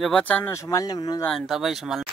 यो बच्चा सम्हाल्ने हुनु जाने तपाईँ सम्हाल्नु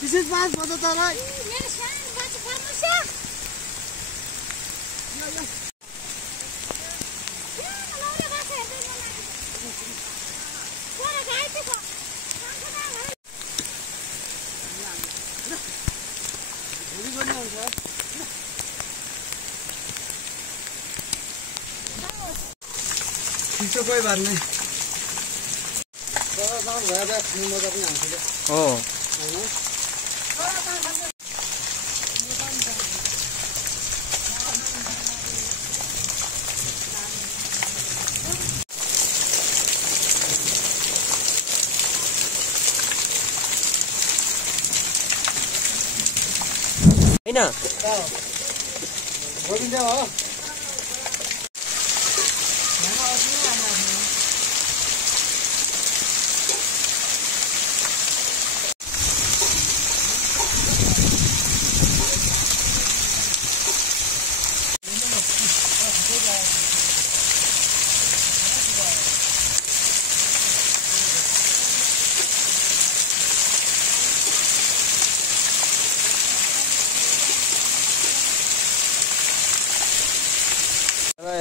This is fast for the tarai. तो कोई बात नहीं हो हैन गोविन्द हो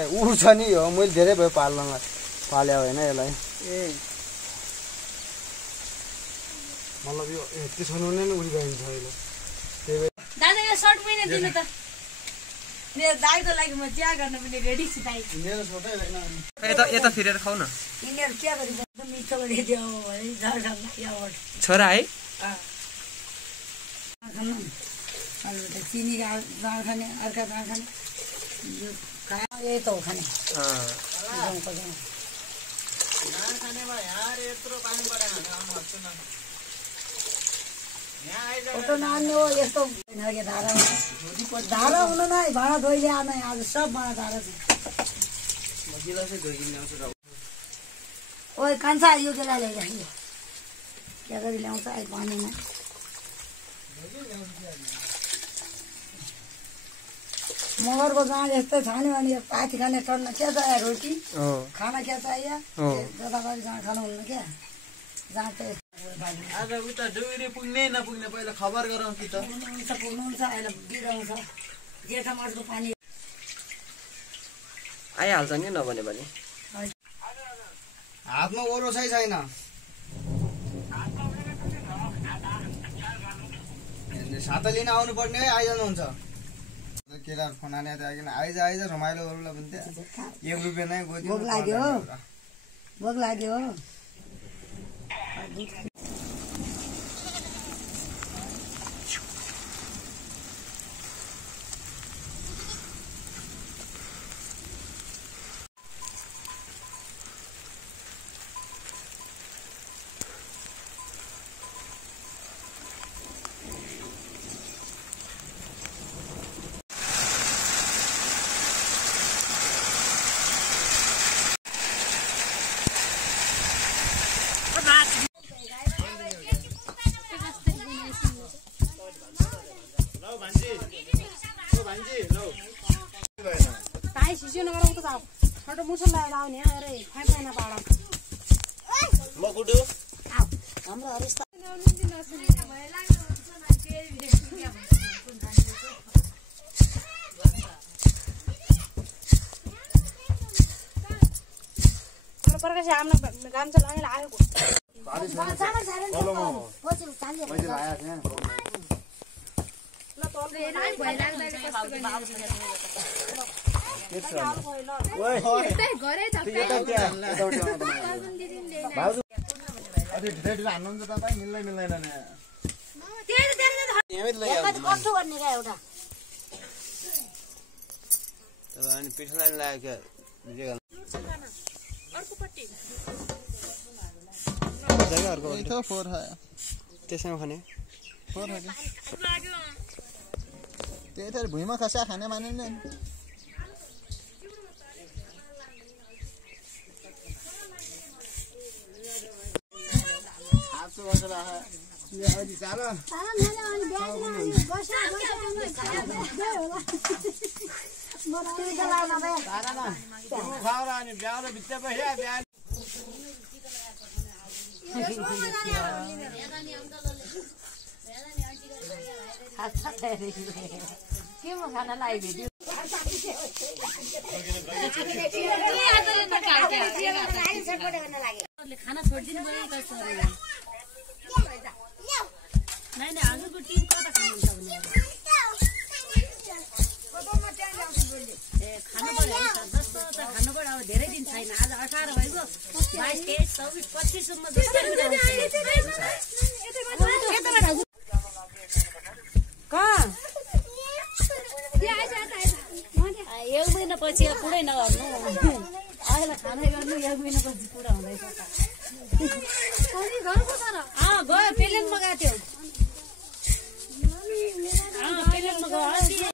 ऊ छ नि हो मैले धेरै भयो पाल्या होइन यसलाई ए मतलब यो त्यसो नै उडी गइन्छ अहिले त्यही दादा यो सर्ट पनि दिनु त मेरो दाइको लागि म चिया गर्न पनि रेडी छु दाइ मेरो छोटै होइन यता फिरेर खाऊ न यिनीहरु के गरिन्छ मिठो गरिदियो भने झारझार यावट छोरा है खानु त चिनी दाल खाने अर्का दाल खाने यो यही त हो खाने गाउँको जाउँ फोटो नआन्ने हो यस्तो धारा हुनु नै भाँडा धोइले आने आज सब भाँडा धारा छ ओए कान्छा यो केलाई ल्याइराख्यो क्या गरी ल्याउँछ अहिले पानीमा मगरको जहाँ यस्तै छ नि अनि पाथी खाने टन्न क्या चाहियो रोटी खाना क्या चाहियो जताभावी जहाँ खानुहुन्न क्या जहाँ चाहिँ आज उता डुइरे पुग्ने नपुग्ने पहिला खबर गरौँ कि त पुग्नुहुन्छ अहिले बिराउँछ जेठा मासको पानी आइहाल्छ नि नभने भने हातमा ओरो छैन साता लिन आउनु पर्ने है आइजानुहुन्छ केरा फनाने आइज रमाइलो गरौँला भन्थे 1 रुपैयाँ नै गोदियो भोक लाग्यो ताई शिशु नगर उता जाऊ छोटो मुसल लगाएर आउने अरे फाइ पाइन पाडा म गुडु हाम्रो हरिस्ता प्रकाश आम्न काम चलाउने लागेको बारिश मैले लाया थिएँ ल तलले हान्नुहुन्छ तपाईँ मिल्दैन अनि पिठलाई लागेको त्यसैमा खाने त्यही त भुइँमा खसा खाने मानिँदैन के म खाना लगाइदियो खाना छोडिदिनु भयो नानी हजुरको टिम कता खानुहुन्छ भने ए खानु पर्यो है जस्तो त खानु पर्यो अब धेरै दिन छैन आज 18 भइगयो 22 23 24 25 सम्म एक महिनापछि पुरै नगर्नु अहिले खाना गर्नु एक महिनापछि पुरा हुँदैछ गयो पेलेनमा गएको थियो पेलेनमा गयो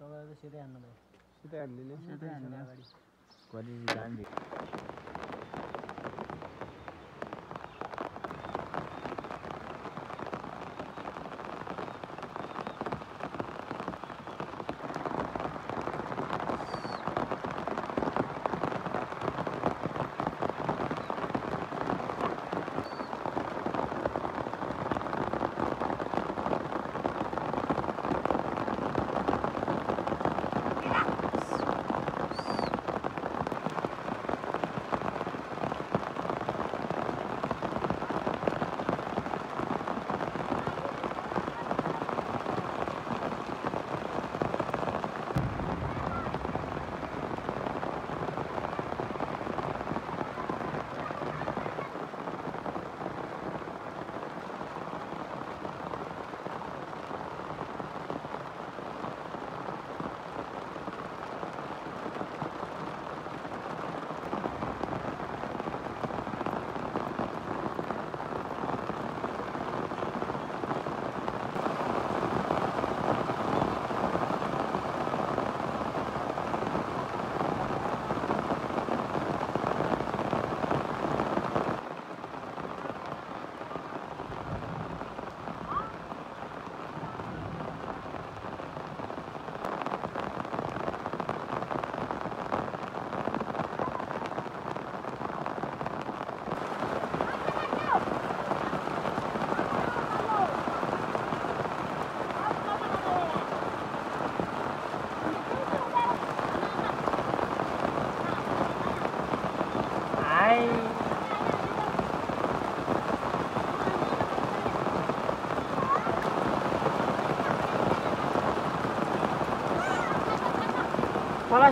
तपाईहरु सिधै हान्नु भयो सिधै हान्दिने सिधै हान्नु अगाडि गरि जान्दिने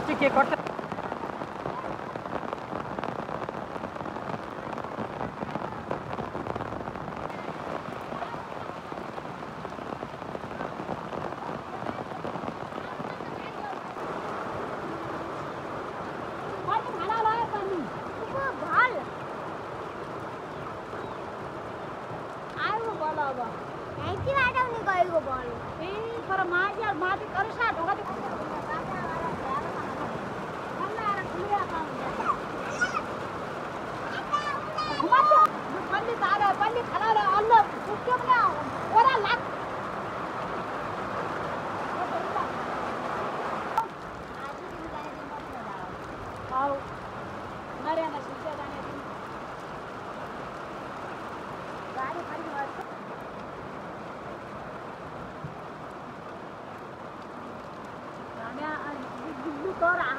प्लास्टिक के कट्टा तर